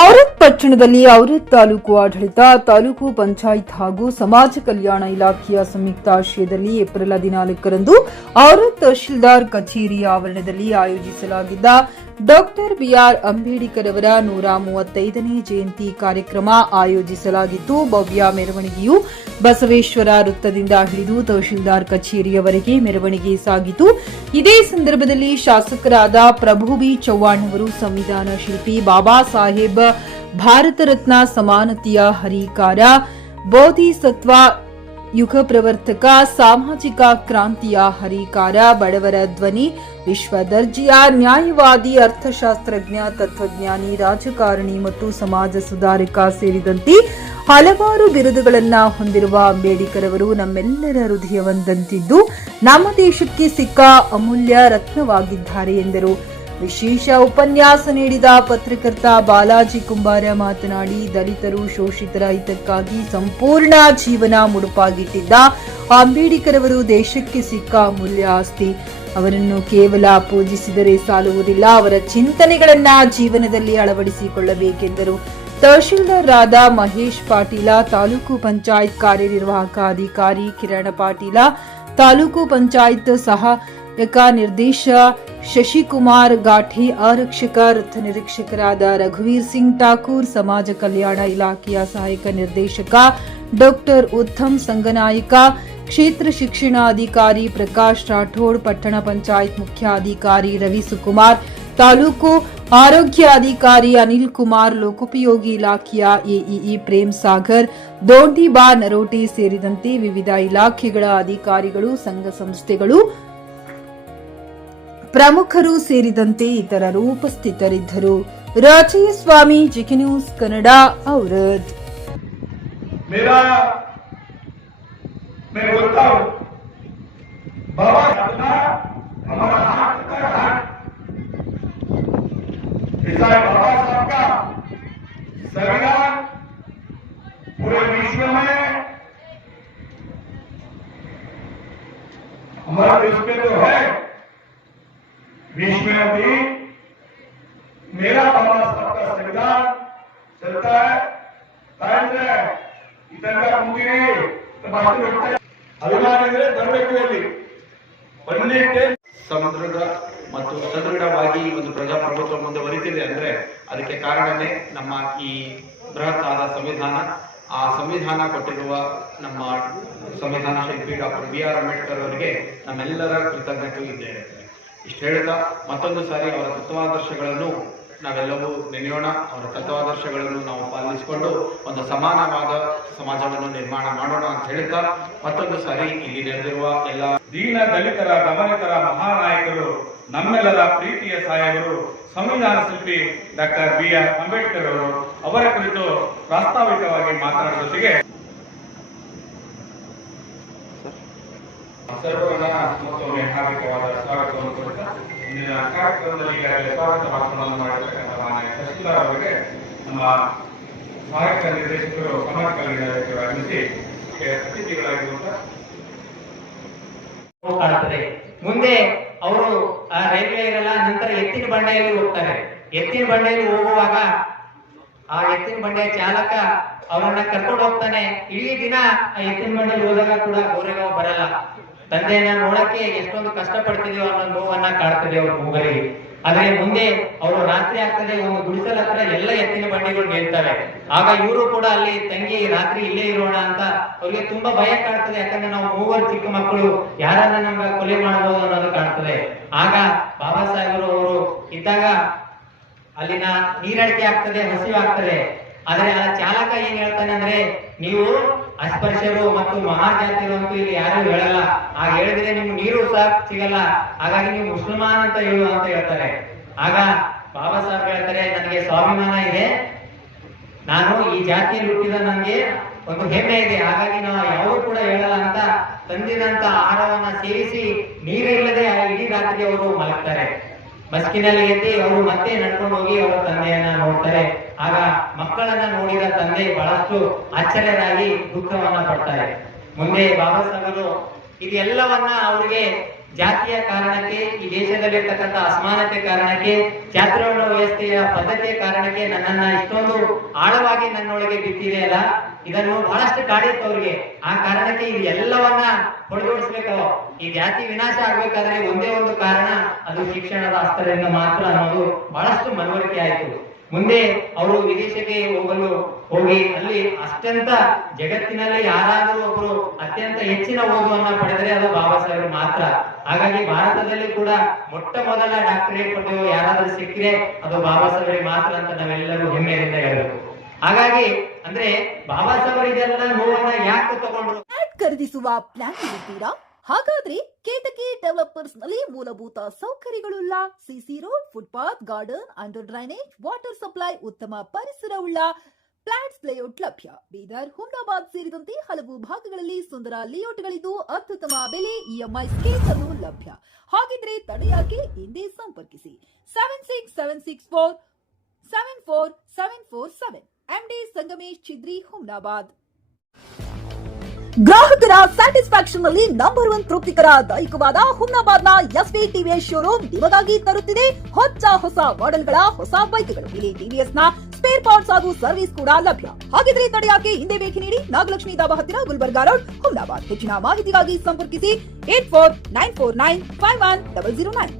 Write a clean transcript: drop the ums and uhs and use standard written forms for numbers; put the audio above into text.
ಔರತ್ ಪಟ್ಟಣದಲ್ಲಿ ಔರತ್ ತಾಲೂಕು ಆಡಳಿತ, ತಾಲೂಕು ಪಂಚಾಯತ್ ಹಾಗೂ ಸಮಾಜ ಕಲ್ಯಾಣ ಇಲಾಖೆಯ ಸಂಯುಕ್ತ ಆಶ್ರಯದಲ್ಲಿ ಏಪ್ರಿಲ್ 14ರಂದು ಔರತ್ ತಹಶೀಲ್ದಾರ್ ಕಚೇರಿ ಆವರಣದಲ್ಲಿ ಆಯೋಜಿಸಲಾಗಿದ್ದ ಡಾಕ್ಟರ್ ಬಿಆರ್ ಅಂಬೇಡ್ಕರ್ ಅವರ 135ನೇ ಜಯಂತಿ ಕಾರ್ಯಕ್ರಮ ಆಯೋಜಿಸಲಾಗಿತ್ತು. ಭವ್ಯ ಮೆರವಣಿಗೆಯು ಬಸವೇಶ್ವರ ವೃತ್ತದಿಂದ ಹಿಡಿದು ತಹಶೀಲ್ದಾರ್ ಕಚೇರಿಯವರೆಗೆ ಮೆರವಣಿಗೆ ಸಾಗಿತು. ಇದೇ ಸಂದರ್ಭದಲ್ಲಿ ಶಾಸಕರಾದ ಪ್ರಭು ಬಿ ಚವ್ಹಾಣ್ ಅವರು, ಸಂವಿಧಾನ ಶಿಲ್ಪಿ ಬಾಬಾ ಸಾಹೇಬ್ ಭಾರತ ರತ್ನ ಸಮಾನತೆಯ ಹರಿಕಾರ, ಬೋಧಿಸತ್ವ ಯುಗ ಪ್ರವರ್ತಕ, ಸಾಮಾಜಿಕ ಕ್ರಾಂತಿಯ ಹರಿಕಾರ, ಬಡವರ ಧ್ವನಿ, ವಿಶ್ವ ದರ್ಜೆಯ ನ್ಯಾಯವಾದಿ, ಅರ್ಥಶಾಸ್ತ್ರಜ್ಞ, ತತ್ವಜ್ಞಾನಿ, ರಾಜಕಾರಣಿ ಮತ್ತು ಸಮಾಜ ಸುಧಾರಕ ಸೇರಿದಂತೆ ಹಲವಾರು ಬಿರುದುಗಳನ್ನು ಹೊಂದಿರುವ ಅಂಬೇಡ್ಕರ್ ಅವರು ನಮ್ಮೆಲ್ಲರ ಹೃದಯವೊಂದಂತಿದ್ದು ನಮ್ಮ ದೇಶಕ್ಕೆ ಸಿಕ್ಕ ಅಮೂಲ್ಯ ರತ್ನವಾಗಿದ್ದಾರೆ ಎಂದರು. ವಿಶೇಷ ಉಪನ್ಯಾಸ ನೀಡಿದ ಪತ್ರಕರ್ತ ಬಾಲಾಜಿ ಕುಂಬಾರ ಮಾತನಾಡಿ, ದಲಿತರು, ಶೋಷಿತರ ಹಿತಕ್ಕಾಗಿ ಸಂಪೂರ್ಣ ಜೀವನ ಮುಡುಪಾಗಿಟ್ಟಿದ್ದ ಅಂಬೇಡ್ಕರ್ ಅವರು ದೇಶಕ್ಕೆ ಸಿಕ್ಕ ಅಮೂಲ್ಯ ಆಸ್ತಿ. ಅವರನ್ನು ಕೇವಲ ಪೂಜಿಸಿದರೆ ಸಾಲುವುದಿಲ್ಲ, ಅವರ ಚಿಂತನೆಗಳನ್ನ ಜೀವನದಲ್ಲಿ ಅಳವಡಿಸಿಕೊಳ್ಳಬೇಕೆಂದರು. ತಹಶೀಲ್ದಾರರಾದ ಮಹೇಶ್ ಪಾಟೀಲ, ತಾಲೂಕು ಪಂಚಾಯತ್ ಕಾರ್ಯನಿರ್ವಾಹಕ ಅಧಿಕಾರಿ ಕಿರಣ ಪಾಟೀಲ, ತಾಲೂಕು ಪಂಚಾಯತ್ ಸಹಾಯಕ ನಿರ್ದೇಶಕ ಶಶಿಕುಮಾರ್ ಗಾಠಿ, ಆರಕ್ಷಕ ವೃತ್ತ ನಿರೀಕ್ಷಕರಾದ ರಘುವೀರ್ ಸಿಂಗ್ ಠಾಕೂರ್, ಸಮಾಜ ಕಲ್ಯಾಣ ಇಲಾಖೆಯ ಸಹಾಯಕ ನಿರ್ದೇಶಕ ಡಾಕ್ಟರ್ ಉತ್ತಮ್ ಸಂಗನಾಯಕ, ಕ್ಷೇತ್ರ ಶಿಕ್ಷಣಾಧಿಕಾರಿ ಪ್ರಕಾಶ್ ರಾಠೋಡ್, ಪಟ್ಟಣ ಪಂಚಾಯತ್ ಮುಖ್ಯಾಧಿಕಾರಿ ರವಿ ಸುಕುಮಾರ್, ತಾಲೂಕು ಆರೋಗ್ಯಾಧಿಕಾರಿ ಅನಿಲ್ ಕುಮಾರ್, ಲೋಕೋಪಯೋಗಿ ಇಲಾಖೆಯ ಎಇಇ ಪ್ರೇಮ್ ಸಾಗರ್, ದೋಂಡಿಬಾ ನರೋಟಿ ಸೇರಿದಂತೆ ವಿವಿಧ ಇಲಾಖೆಗಳ ಅಧಿಕಾರಿಗಳು, ಸಂಘ ಸಂಸ್ಥೆಗಳು, ಪ್ರಮುಖರು ಸೇರಿದಂತೆ ಇತರರು ಉಪಸ್ಥಿತರಿದ್ದರು. ರಾಜೇಶ್ ಸ್ವಾಮಿ, ಜಿಕೆ ನ್ಯೂಸ್ ಕನ್ನಡ, ಔರತ್. बाबा साहब का संविधान पूरे विश्व में, हमारे देश में तो है, विश्व में भी मेरा बाबा साहब का संविधान चलता है, इतना मुंगिरी ಅಭಿಮಾನಿಗಳೇ ಬರಬೇಕು. ಅಲ್ಲಿ ಬಂದಿಟ್ಟೆ ಸಮುದ್ರದ ಮತ್ತು ಸದೃಢವಾಗಿ ಒಂದು ಪ್ರಜಾಪ್ರಭುತ್ವ ಮುಂದುವರಿತಿದೆ ಅಂದ್ರೆ ಅದಕ್ಕೆ ಕಾರಣನೇ ನಮ್ಮ ಈ ಬೃಹತ್ ಆದ ಸಂವಿಧಾನ. ಆ ಸಂವಿಧಾನ ಕೊಟ್ಟಿರುವ ನಮ್ಮ ಸಂವಿಧಾನ ಶಿಲ್ಪಿ ಡಾಕ್ಟರ್ ಬಿಆರ್ ಅಂಬೇಡ್ಕರ್ ಅವರಿಗೆ ನಮ್ಮೆಲ್ಲರ ಕೃತಜ್ಞತೆ ಇದ್ದೇವೆ. ಇಷ್ಟು ಹೇಳ್ತಾ ಮತ್ತೊಂದು ಸಾರಿ ಅವರ ತತ್ವಾದರ್ಶಗಳನ್ನು ನಾವೆಲ್ಲವೂ ನೆನೆಯೋಣ. ಅವರ ತತ್ವಾದರ್ಶಗಳನ್ನು ನಾವು ಪಾಲಿಸಿಕೊಂಡು ಒಂದು ಸಮಾನವಾದ ಸಮಾಜವನ್ನು ನಿರ್ಮಾಣ ಮಾಡೋಣ ಅಂತ ಹೇಳ್ತಾ ಮತ್ತೊಂದು ಸಾರಿ ಇಲ್ಲಿ ನೆರೆದಿರುವ ಎಲ್ಲ ದೀನ ದಲಿತರ ಗಮನಿತರ ಮಹಾನಾಯಕರು, ನಮ್ಮೆಲ್ಲರ ಪ್ರೀತಿಯ ಸಾಹೇಬರು, ಸಂವಿಧಾನ ಶಿಲ್ಪಿ ಡಾಕ್ಟರ್ ಬಿಆರ್ ಅಂಬೇಡ್ಕರ್ ಅವರು ಅವರ ಕುರಿತು ಪ್ರಾಸ್ತಾವಿಕವಾಗಿ ಮಾತನಾಡುವ ಜೊತೆಗೆ ಸರ್ವರ ಮತ್ತೊಮ್ಮೆ ಹಾರ್ದಿಕವಾದ ಸ್ವಾಗತವನ್ನು ಕೊಡುತ್ತಾ ಇಂದಿನ ಕಾರ್ಯಕ್ರಮದಲ್ಲಿ ಸ್ವಾಗತ ಭಾಷಣವನ್ನು ಮಾಡಿರ್ತಕ್ಕಂಥ ಮಾನ್ಯ ತಹಶೀಲ್ದಾರ್ ಅವರಿಗೆ ನಮ್ಮ ಸಹಾಯಕ ನಿರ್ದೇಶಕರು ಸಮಾಜ ಕಲ್ಯಾಣ ಇಲಾಖೆಗೆ ಆಗಮಿಸಿ ಅತಿಥಿಗಳಾಗಿರುವಂತಹ ಕಾಣುತ್ತದೆ. ಮುಂದೆ ಅವರು ಆ ರೈಲ್ವೆ ಇರಲ್ಲ, ನಂತರ ಎತ್ತಿನ ಬಂಡೆಯಲ್ಲಿ ಹೋಗ್ತಾರೆ. ಎತ್ತಿನ ಬಂಡೆಯಲ್ಲಿ ಹೋಗುವಾಗ ಆ ಎತ್ತಿನ ಬಂಡೆಯ ಚಾಲಕ ಅವರನ್ನ ಕರ್ಕೊಂಡು ಹೋಗ್ತಾನೆ. ಇಡೀ ದಿನ ಆ ಎತ್ತಿನ ಬಂಡೆಯಲ್ಲಿ ಹೋದಾಗ ಕೂಡ ಗೋರೆಗಾಂವ್ ಬರಲ್ಲ. ತಂದೆಯನ್ನ ನೋಡಕ್ಕೆ ಎಷ್ಟೊಂದು ಕಷ್ಟ ಪಡ್ತಿದೀವಿ ಅನ್ನೋ ನೋವನ್ನ ಕಾಡ್ತದೆ ಅವ್ರ ಮೂಗರಿಗೆ. ಆದ್ರೆ ಮುಂದೆ ಅವರು ರಾತ್ರಿ ಆಗ್ತದೆ, ಒಂದು ಗುಡಿಸಲ ಹತ್ರ ಎಲ್ಲ ಎತ್ತಿನ ಬಂಡಿಗಳು ನಿಲ್ತವೆ. ಆಗ ಇವರು ಕೂಡ ಅಲ್ಲಿ ತಂಗಿ ರಾತ್ರಿ ಇಲ್ಲೇ ಇರೋಣ ಅಂತ ಅವ್ರಿಗೆ ತುಂಬಾ ಭಯ ಕಾಡ್ತದೆ. ಯಾಕಂದ್ರೆ ನಾವು ಮೂವರು ಚಿಕ್ಕ ಮಕ್ಕಳು, ಯಾರನ್ನ ನಮ್ಗೆ ಕೊಲೆ ಮಾಡಬಹುದು ಅನ್ನೋದು ಕಾಡ್ತದೆ. ಆಗ ಬಾಬಾ ಸಾಹೇಬರು ಅವರು ಇದ್ದಾಗ ಅಲ್ಲಿನ ನೀರಡಿಕೆ ಆಗ್ತದೆ, ಹಸಿವು ಆಗ್ತದೆ. ಆದ್ರೆ ಆ ಚಾಲಕ ಏನ್ ಹೇಳ್ತಾನೆ ಅಂದ್ರೆ, ನೀವು ಅಸ್ಪೃಶ್ಯರು ಮತ್ತು ಮಹಾಜಾತಿರು ಅಂತೂ ಇಲ್ಲಿ ಯಾರು ಹೇಳಲ್ಲ, ಆಗ ಹೇಳಿದ್ರೆ ನಿಮ್ಗೆ ನೀರು ಸಹ ಸಿಗಲ್ಲ, ಹಾಗಾಗಿ ನೀವು ಮುಸಲ್ಮಾನ್ ಅಂತ ಹೇಳು ಅಂತ ಹೇಳ್ತಾರೆ. ಆಗ ಬಾಬಾ ಸಾಹೇಬ್ ಹೇಳ್ತಾರೆ, ನನಗೆ ಸ್ವಾಭಿಮಾನ ಇದೆ, ನಾನು ಈ ಜಾತಿಯಲ್ಲಿ ಹುಟ್ಟಿದ ನನಗೆ ಒಂದು ಹೆಮ್ಮೆ ಇದೆ, ಹಾಗಾಗಿ ನಾವು ಯಾವುದು ಕೂಡ ಹೇಳಲ್ಲ ಅಂತ ತಂದಿದಂತ ಆಹಾರವನ್ನ ಸೇವಿಸಿ ನೀರಿಲ್ಲದೆ ಇಡೀ ರಾತ್ರಿ ಅವರು ಮಲಗ್ತಾರೆ. ಮಸ್ಕಿನಲ್ಲಿ ಎದ್ದು ಅವರು ಮತ್ತೆ ನಡ್ಕೊಂಡು ಹೋಗಿ ಅವರ ತಂದೆಯನ್ನ ನೋಡ್ತಾರೆ. ಆಗ ಮಕ್ಕಳನ್ನ ನೋಡಿದ ತಂದೆ ಬಹಳಷ್ಟು ಆಶ್ಚರ್ಯರಾಗಿ ದುಃಖವನ್ನ ಪಡ್ತಾರೆ. ಮುಂದೆ ಬಾಬಾ ಸಾಹೇಬರು ಇದೆಲ್ಲವನ್ನ ಅವರಿಗೆ ಜಾತಿಯ ಕಾರಣಕ್ಕೆ, ಈ ದೇಶದಲ್ಲಿರ್ತಕ್ಕಂಥ ಅಸಮಾನತೆ ಕಾರಣಕ್ಕೆ, ಚಾತುರ್ವರ್ಣ ವ್ಯವಸ್ಥೆಯ ಪದ್ಧತಿಯ ಕಾರಣಕ್ಕೆ ನನ್ನನ್ನ ಇಷ್ಟೊಂದು ಆಳವಾಗಿ ನನ್ನೊಳಗೆ ಬಿತ್ತಿದೆ ಅಲ್ಲ, ಇದನ್ನು ಬಹಳಷ್ಟು ಕಾಡಿತ್ತು ಅವ್ರಿಗೆ. ಆ ಕಾರಣಕ್ಕೆ ಇದು ಎಲ್ಲವನ್ನ ಹೊಡೆದೋಡಿಸ್ಬೇಕು. ಈ ಜಾತಿ ವಿನಾಶ ಆಗ್ಬೇಕಾದ್ರೆ ಒಂದೇ ಒಂದು ಕಾರಣ, ಅದು ಶಿಕ್ಷಣದ ಅಸ್ತರದಿಂದ ಮಾತ್ರ ಅನ್ನೋದು ಬಹಳಷ್ಟು ಮನವರಿಕೆ ಆಯಿತು. ಮುಂದೆ ಅವರು ವಿದೇಶಕ್ಕೆ ಹೋಗಿ ಅಲ್ಲಿ ಅತ್ಯಂತ ಜಗತ್ತಿನಲ್ಲಿ ಯಾರಾದರೂ ಒಬ್ರು ಅತ್ಯಂತ ಹೆಚ್ಚಿನ ಓದುವನ್ನ ಪಡೆದರೆ ಅದು ಬಾಬಾ ಸಾಹೇಬರು ಮಾತ್ರ. ಹಾಗಾಗಿ ಭಾರತದಲ್ಲಿ ಕೂಡ ಮೊಟ್ಟ ಮೊದಲ ಡಾಕ್ಟರೇಟ್ ಪಡೆಯುವ ಯಾರಾದ್ರೂ ಸಿಕ್ಕರೆ ಅದು ಬಾಬಾ ಸಾಹೇಬರಿಗೆ ಮಾತ್ರ ಅಂತ ನಾವೆಲ್ಲರೂ ಹೆಮ್ಮೆಯಿಂದ ಹೇಳಬೇಕು. ಹಾಗಾಗಿ ಅಂದ್ರೆ ಬಾಬಾ ಸಾಹೇಬರು ಇದೆಲ್ಲ ನೋವನ್ನ ಯಾಕೆ ತಗೊಂಡ್ರು? ಫ್ಲಾಟ್ ಖರೀದಿಸುವ ಪ್ಲಾನ್ ಇರುತ್ತೀರಾ? ಹಾಗಾದ್ರೆ ಕೇತಕಿ ಡೆವಲಪರ್ಸ್ ನಲ್ಲಿ ಮೂಲಭೂತ ಸೌಕರ್ಯಗಳುಳ್ಳ CC road, footpath, garden, under drainage, water supply, ಉತ್ತಮ ಪರಿಸರವುಳ್ಳ ಫ್ಲಾಟ್ಸ್ ಲೇಔಟ್ ಲಭ್ಯ. ಬೀದರ್, ಹುಮ್ನಾಬಾದ್ ಸೇರಿದಂತೆ ಹಲವು ಭಾಗಗಳಲ್ಲಿ ಸುಂದರ ಲೇಔಟ್ಗಳಿದ್ದು ಅತ್ಯುತ್ತಮ ಬೆಲೆ, ಇಎಂಐ ಸ್ಕೀಮ್ ಅನ್ನು ಲಭ್ಯ. ಹಾಗಿದ್ರೆ ತಡೆಯಾಕೆ? ಹಿಂದೆ ಸಂಪರ್ಕಿಸಿ 7676474747 MD ಸಂಗಮೇಶ್ ಚಿದ್ರಿ, ಹುಮ್ನಾಬಾದ್. ಗ್ರಾಹಕರ ಸ್ಯಾಟಿಸ್ಫ್ಯಾಕ್ಷನ್ ನಲ್ಲಿ ನಂಬರ್ 1 ತೃಪ್ತಿಕರ ದಾಯಕವಾದ ಹುಮ್ನಾಬಾದ್ನ ಎಸ್ವಿ ಟಿವಿಎಸ್ ಶೋರೂಮ್ ನಿಮಗಾಗಿ ತರುತ್ತಿದೆ ಹೊಸ ಮಾಡೆಲ್ಗಳ ಹೊಸ ಬೈಕ್ಗಳು. ಇಲ್ಲಿ ಟಿವಿಎಸ್ ನ ಸ್ಪೇರ್ ಪಾರ್ಟ್ಸ್ ಹಾಗೂ ಸರ್ವಿಸ್ ಕೂಡ ಲಭ್ಯ. ಹಾಗಿದ್ರೆ ತಡೆಯಾಕೆ? ಹಿಂದೆ ಭೇಟಿ ನೀಡಿ. ನಾಗಲಕ್ಷ್ಮಿ ದಾಬಾ ಹತ್ತಿರ, ಗುಲ್ಬರ್ಗಾ ರೋಡ್, ಹುಮ್ನಾಬಾದ್. ಹೆಚ್ಚಿನ ಮಾಹಿತಿಗಾಗಿ ಸಂಪರ್ಕಿಸಿ 8494951009.